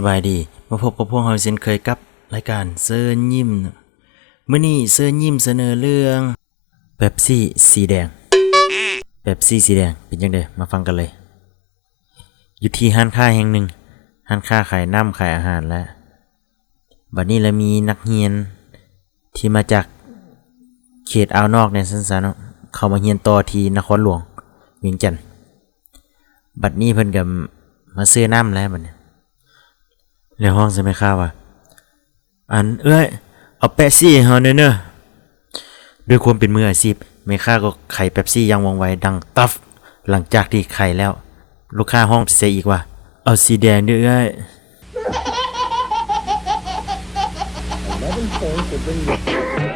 สบายดีมาพบกับพวกเราเช่นเคยกับรายการเซิร์นยิ้มมื้อนี้เซิร์นยิ้มเสนอเรื่องเป๊ปซี่สีแดงเป๊ปซี่สีแดงเป็นจังได๋มาฟังกันเลยอยู่ที่ร้านค้าแห่งหนึ่งร้านค้าขายน้ำขายอาหารและบัดนี้แล้วมีนักเรียนที่มาจากเขตอ่าวนอกในซั่นๆเนาะเข้ามาเรียนต่อที่นครหลวงเวียงจันทน์บัดนี้เพิ่นก็มาซื้อน้ำแล้วบัดนี้แล้วห้องใช่ไหมครับว่าเอ้ยเอาเป๊ปซี่ให้เฮาหน่อยเด้อด้วยความเป็นมืออาชีพแม่ค้าก็ไขเป๊ปซี่อย่างว่องไวดังตัฟหลังจากที่ไขแล้วลูกค้าห้องสิใส่อีกว่าเอาสีแดงเด้อเอ้ย 11 points will bring you